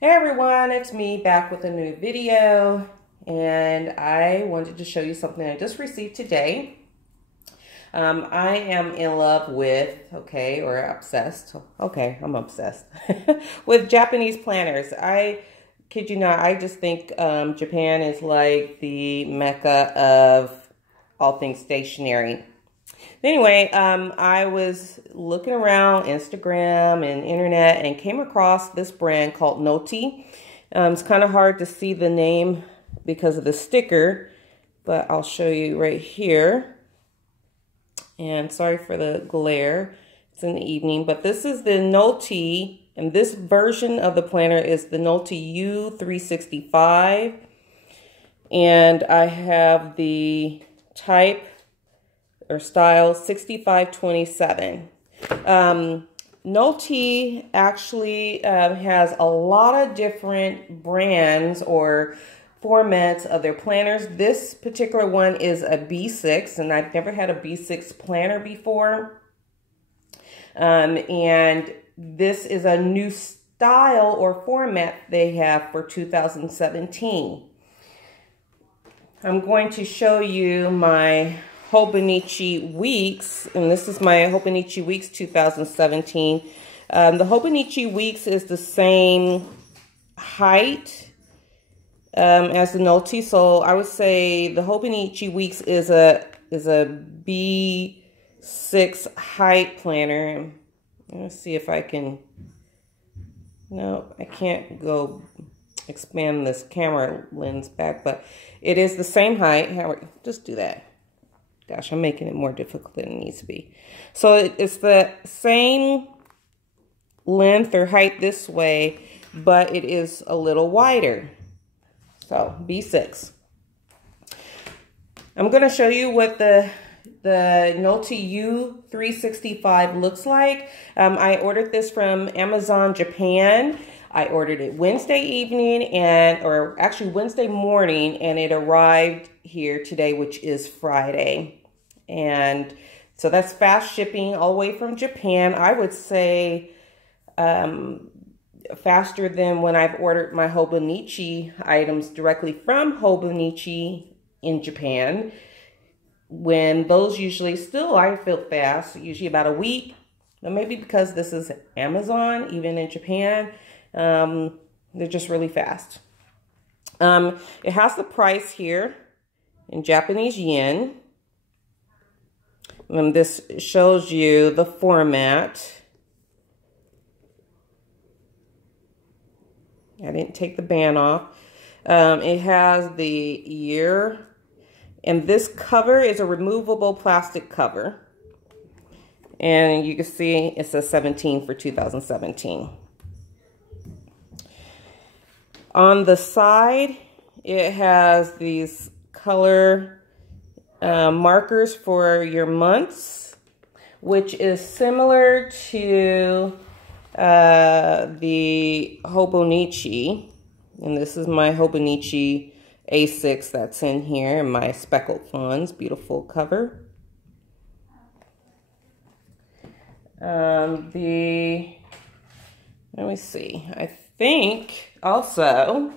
Hey everyone, it's me back with a new video, and I wanted to show you something I just received today. I am in love with, or obsessed, I'm obsessed with Japanese planners. I kid you not, I just think Japan is like the mecca of all things stationery. Anyway, I was looking around Instagram and internet and came across this brand called Nolty. It's kind of hard to see the name because of the sticker, but I'll show you right here. And sorry for the glare. It's in the evening, but this is the Nolty, and this version of the planner is the Nolty U365. And I have the type or style 6527. Nolty actually has a lot of different brands or formats of their planners. This particular one is a B6, and I've never had a B6 planner before. And this is a new style or format they have for 2017. I'm going to show you my Hobonichi Weeks, and this is my Hobonichi Weeks 2017. The Hobonichi Weeks is the same height as the Nolty, so I would say the Hobonichi Weeks is a B6 height planner. Let's see if I can. No, I can't go expand this camera lens back, but it is the same height. Just do that. Gosh, I'm making it more difficult than it needs to be. So it's the same length or height this way, but it is a little wider. So B6. I'm going to show you what the Nolty U365 looks like. I ordered this from Amazon Japan. I ordered it Wednesday evening or actually Wednesday morning, and it arrived here today, which is Friday. And so that's fast shipping all the way from Japan. I would say faster than when I've ordered my Hobonichi items directly from Hobonichi in Japan. When those usually still, I feel fast, usually about a week. But maybe because this is Amazon, even in Japan, they're just really fast. It has the price here in Japanese yen. And this shows you the format. I didn't take the band off. It has the year, and this cover is a removable plastic cover. And you can see it says 17 for 2017. On the side, it has these color markers for your months, which is similar to the Hobonichi. And this is my Hobonichi A6 that's in here, and my speckled ones. Beautiful cover. Let me see. I think also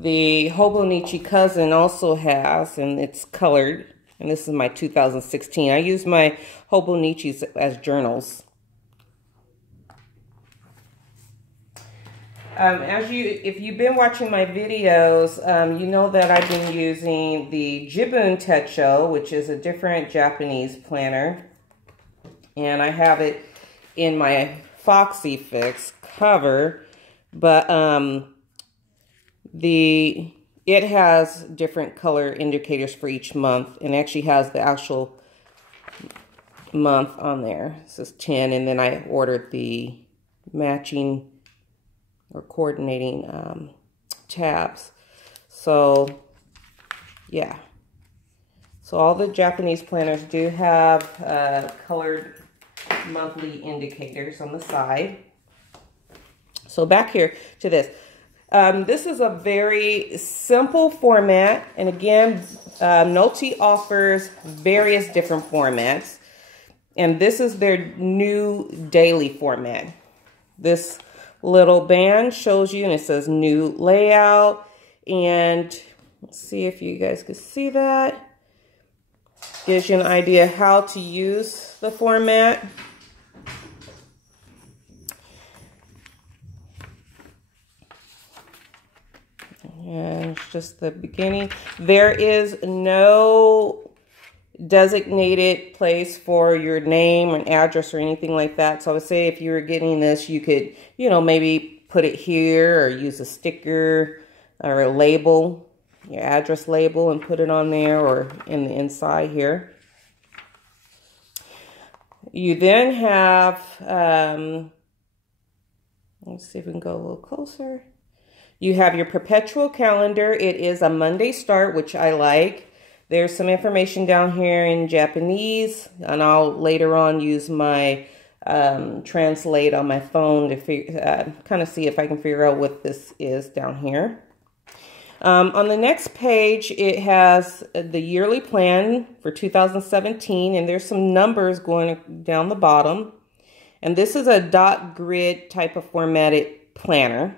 the Hobonichi cousin also has, and it's colored, and this is my 2016. I use my Hobonichis as journals. If you've been watching my videos, you know that I've been using the Jibun Techo, which is a different Japanese planner. And I have it in my Foxy Fix cover, but it has different color indicators for each month, and actually has the actual month on there. This is 10, and then I ordered the matching or coordinating tabs. So yeah, so all the Japanese planners do have colored monthly indicators on the side. So back here to this. This is a very simple format, and again, Nolty offers various different formats, and this is their new daily format. This little band shows you, and it says new layout. And let's see if you guys can see that. Gives you an idea how to use the format. And it's just the beginning. There is no designated place for your name and address or anything like that. So I would say if you were getting this, you could, you know, maybe put it here or use a sticker or a label, your address label, and put it on there or in the inside here. You then have, let's see if we can go a little closer. You have your Perpetual Calendar. It is a Monday start, which I like. There's some information down here in Japanese, and I'll later on use my translate on my phone to kind of see if I can figure out what this is down here. On the next page, it has the yearly plan for 2017, and there's some numbers going down the bottom. And this is a dot grid type of formatted planner.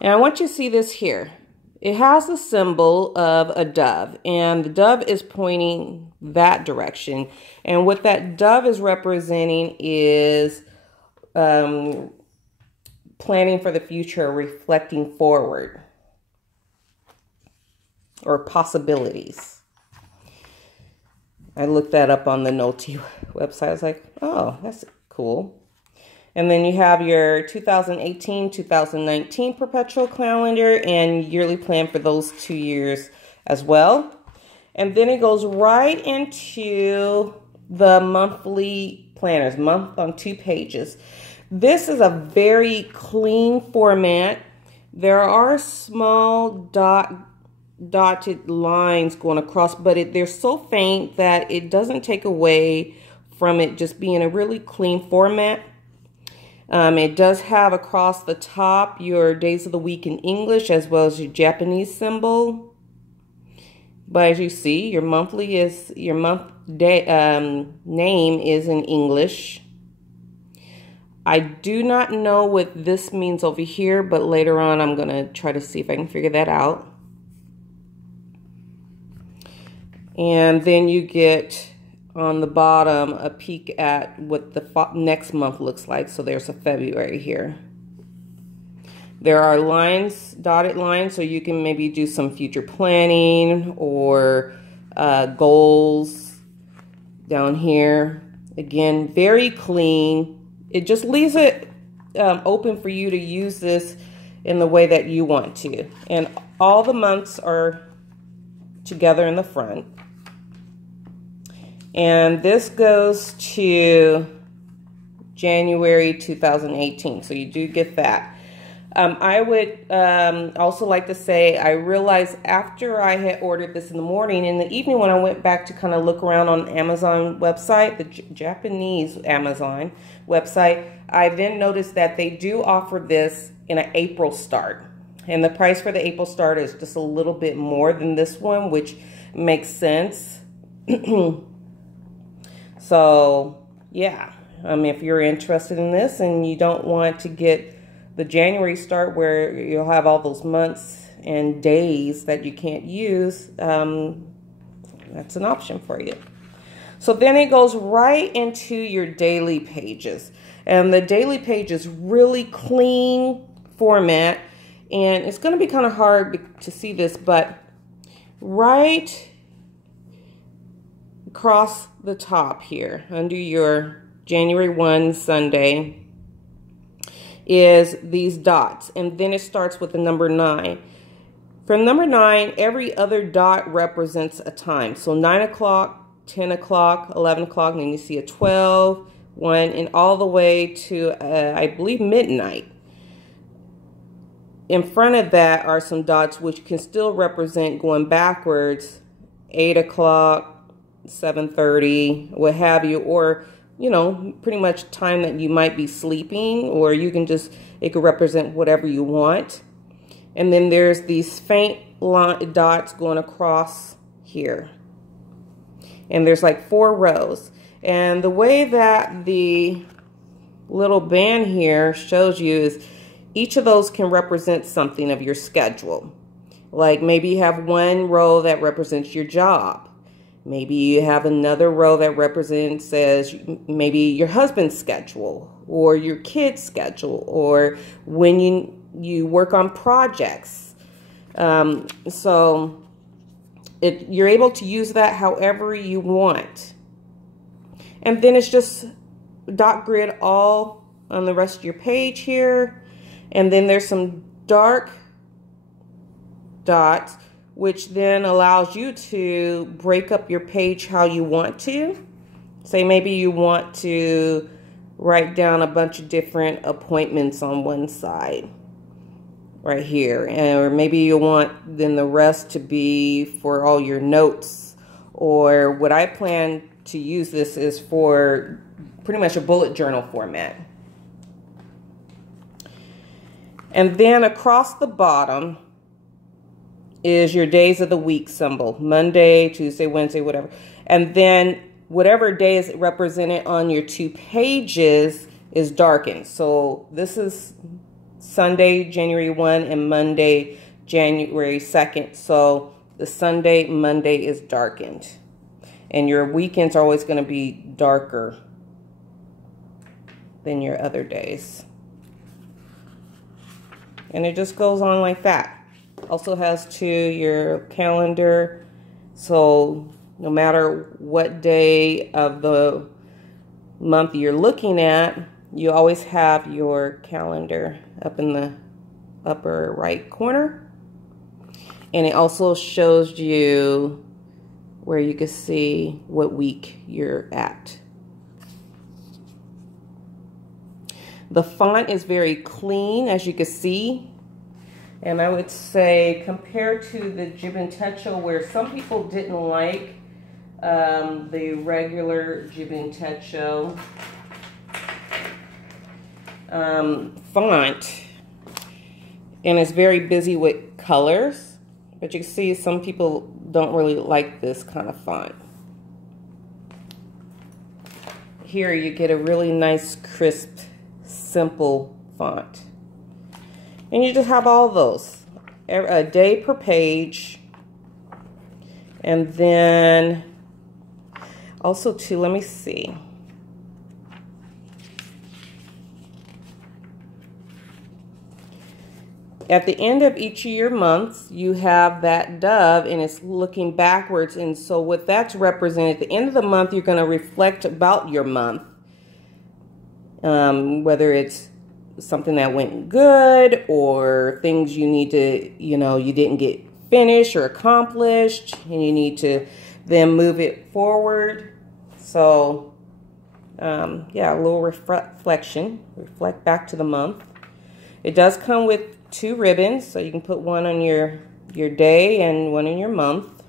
And I want you to see this here. It has the symbol of a dove, and the dove is pointing that direction. And what that dove is representing is planning for the future, reflecting forward, or possibilities. I looked that up on the Nolty website. I was like, oh, that's cool. And then you have your 2018-2019 Perpetual Calendar and yearly plan for those 2 years as well. And then it goes right into the monthly planners, month on 2 pages. This is a very clean format. There are small dotted lines going across, but they're so faint that it doesn't take away from it just being a really clean format. It does have across the top your days of the week in English as well as your Japanese symbol. But as you see, your monthly is your name is in English. I do not know what this means over here, but later on I'm going to try to see if I can figure that out. And then you get on the bottom a peek at what the next month looks like. So there's a February here. There are lines, dotted lines, so you can maybe do some future planning or goals down here. Again, very clean. It just leaves it open for you to use this in the way that you want to. And all the months are together in the front. And this goes to January 2018, so you do get that. I would also like to say, I realized after I had ordered this in the morning, in the evening when I went back to kind of look around on Amazon website, the Japanese Amazon website, I then noticed that they do offer this in an April start. And the price for the April start is just a little bit more than this one, which makes sense. So, yeah, if you're interested in this and you don't want to get the January start where you'll have all those months and days that you can't use, that's an option for you. So then it goes right into your daily pages. And the daily page is really clean format. And it's going to be kind of hard to see this, but right across the top here under your January 1 Sunday is these dots, and then it starts with the number 9. From number 9, every other dot represents a time. So 9 o'clock, 10 o'clock, 11 o'clock, and then you see a 12, 1, and all the way to I believe midnight. In front of that are some dots which can still represent going backwards, 8 o'clock, 7:30, what have you, or, you know, pretty much time that you might be sleeping, or you can just, it could represent whatever you want. And then there's these faint dots going across here. And there's like 4 rows. And the way that the little band here shows you is each of those can represent something of your schedule. Like maybe you have one row that represents your job. Maybe you have another row that represents as maybe your husband's schedule or your kid's schedule or when you work on projects. So you're able to use that however you want. And then it's just dot grid all on the rest of your page here. And then there's some dark dots, which then allows you to break up your page how you want to. Say maybe you want to write down a bunch of different appointments on one side right here, or maybe you want then the rest to be for all your notes. Or what I plan to use this is for pretty much a bullet journal format. And then across the bottom is your days of the week symbol. Monday, Tuesday, Wednesday, whatever. And then whatever day is represented on your 2 pages is darkened. So this is Sunday, January 1 and Monday, January 2nd. So the Sunday, Monday is darkened. And your weekends are always going to be darker than your other days. And it just goes on like that. Also has to your calendar. So no matter what day of the month you're looking at, you always have your calendar up in the upper right corner. And it also shows you where you can see what week you're at. The font is very clean, as you can see. And I would say compared to the Jib and Techo, where some people didn't like the regular Jib and Techo font, and it's very busy with colors, but you can see some people don't really like this kind of font. Here you get a really nice, crisp, simple font. And you just have all those, a day per page. And then also too, let me see. At the end of each of your months, you have that dove and it's looking backwards. And so what that's representing, at the end of the month, you're going to reflect about your month. Whether it's something that went good or things you need to, you didn't get finished or accomplished and you need to then move it forward. So, yeah, a little reflection, reflect back to the month. It does come with 2 ribbons, so you can put one on your day and one in your month.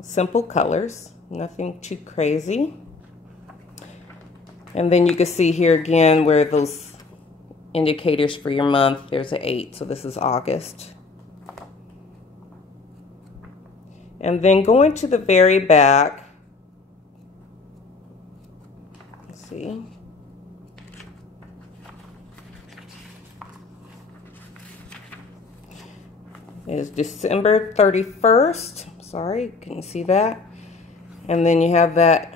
Simple colors, nothing too crazy. And then you can see here again where those indicators for your month, there's an 8, so this is August. And then going to the very back, let's see. Is December 31st. Sorry, you couldn't see that. And then you have that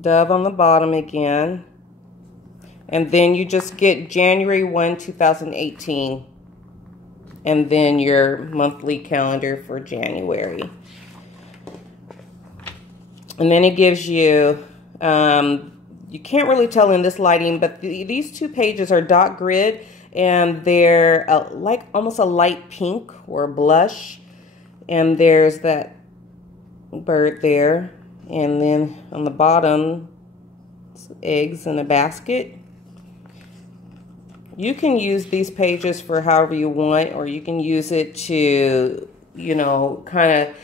dove on the bottom again. And then you just get January 1, 2018. And then your monthly calendar for January. And then it gives you, you can't really tell in this lighting, but these 2 pages are dot grid. And they're like almost a light pink or blush. And there's that bird there. And then on the bottom, eggs in a basket. You can use these pages for however you want, or you can use it to, kind of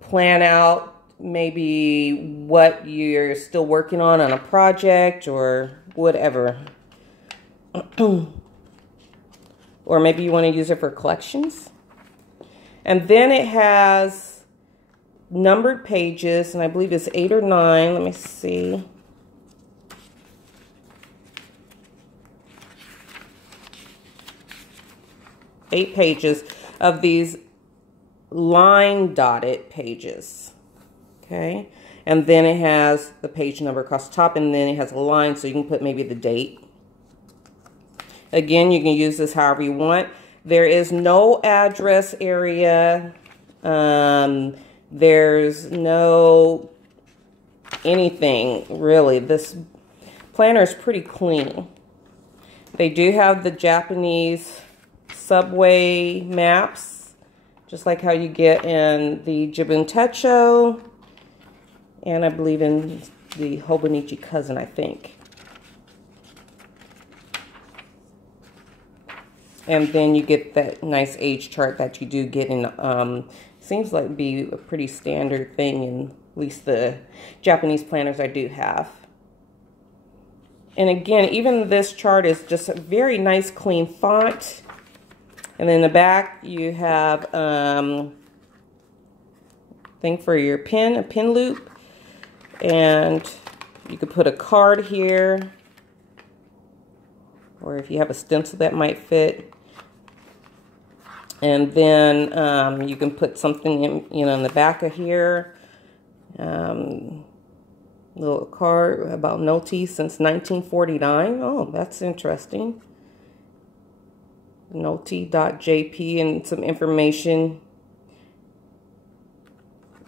plan out maybe what you're still working on a project or whatever. Or maybe you want to use it for collections. And then it has numbered pages, and I believe it's 8 or 9. Let me see. 8 pages of these line dotted pages. Okay, and then it has the page number across the top, and then it has a line so you can put maybe the date. Again, you can use this however you want. There is no address area. There's no anything really. This planner is pretty clean. They do have the Japanese subway maps, just like how you get in the Jibun Techo, and I believe in the Hobonichi Cousin, I think. And then you get that nice age chart that you do get in, seems like be a pretty standard thing in at least the Japanese planners I do have. And again, even this chart is just a very nice clean font. And then in the back you have thing for your pen, a pin loop. And you could put a card here. Or if you have a stencil that might fit. And then you can put something in, in the back of here. Little card about Nolty since 1949. Oh, that's interesting. Nolty.jp and some information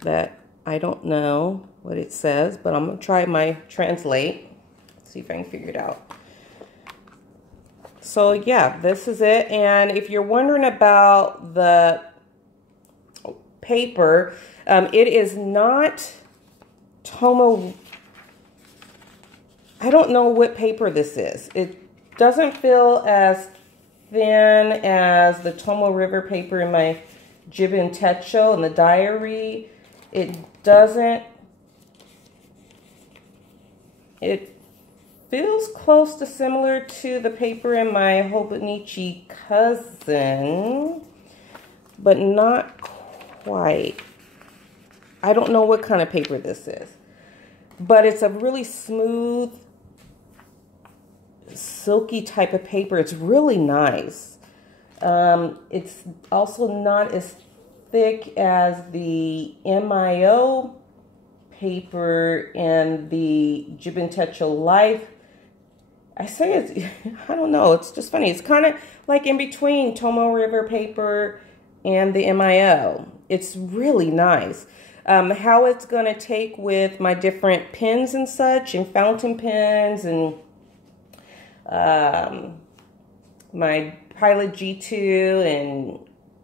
that I don't know what it says, but I'm going to try my translate. See if I can figure it out. So yeah, this is it. And if you're wondering about the paper, it is not Tomo. I don't know what paper this is. It doesn't feel as thin as the Tomo River paper in my Jibun Techo and the diary. It doesn't. It feels close to similar to the paper in my Hobonichi Cousin, but not quite. I don't know what kind of paper this is, but it's a really smooth, silky type of paper. It's really nice. It's also not as thick as the MIO paper in the Jibun Techo Life. I say it's, I don't know, it's just funny. It's kind of like in between Tomo River paper and the MIO. It's really nice. How it's going to take with my different pens and such, and fountain pens, and my Pilot G2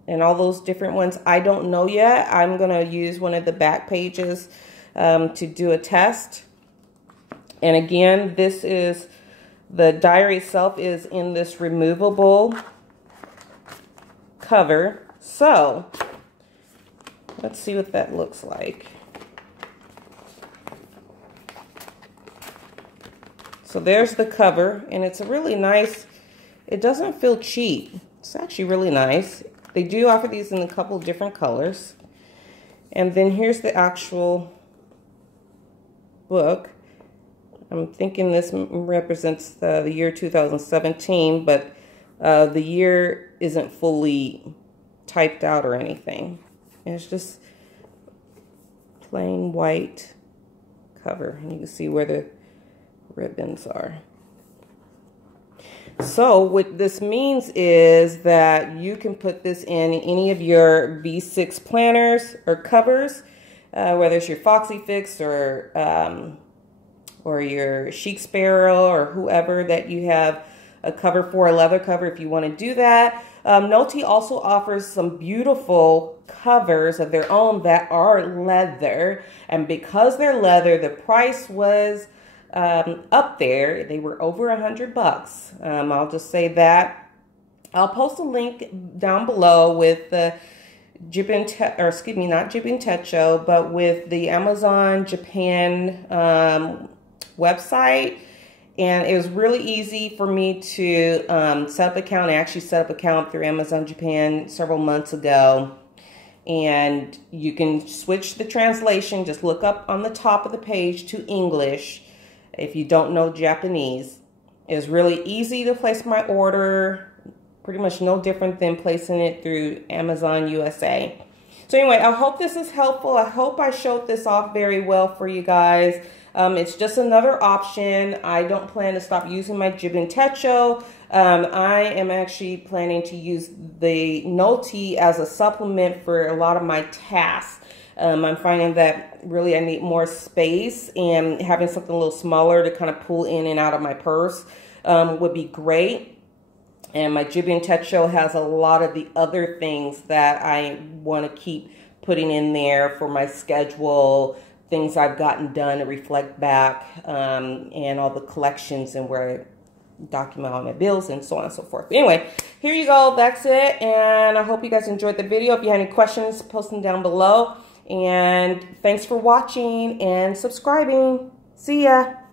and all those different ones, I don't know yet. I'm going to use one of the back pages to do a test. And again, this is, the diary itself is in this removable cover. So let's see what that looks like. So there's the cover, and it's a really nice, it doesn't feel cheap. It's actually really nice. They do offer these in a couple different colors. And then here's the actual book. I'm thinking this represents the year 2017, but the year isn't fully typed out or anything. And it's just plain white cover. And you can see where the ribbons are. So what this means is that you can put this in any of your V6 planners or covers, whether it's your Foxy Fix or your Chic Sparrow or whoever that you have a cover for, a leather cover if you want to do that. Nolty also offers some beautiful covers of their own that are leather, and because they're leather, the price was up there. They were over $100. I'll just say that. I'll post a link down below with the Jibun, or excuse me, not Jibun Techo, but with the Amazon Japan website. And it was really easy for me to set up an account. I actually set up an account through Amazon Japan several months ago. And you can switch the translation. Just look up on the top of the page to English if you don't know Japanese. It's really easy to place my order. pretty much no different than placing it through Amazon USA. So anyway, I hope this is helpful. I hope I showed this off very well for you guys. It's just another option. I don't plan to stop using my jib and techo. I am actually planning to use the Nolty as a supplement for a lot of my tasks. I'm finding that really I need more space, and having something a little smaller to kind of pull in and out of my purse would be great. And my jib and techo has a lot of the other things that I want to keep putting in there for my schedule, things I've gotten done to reflect back, and all the collections and where I document all my bills and so on and so forth. But anyway, here you go. That's it. And I hope you guys enjoyed the video. If you have any questions, post them down below. And thanks for watching and subscribing. See ya.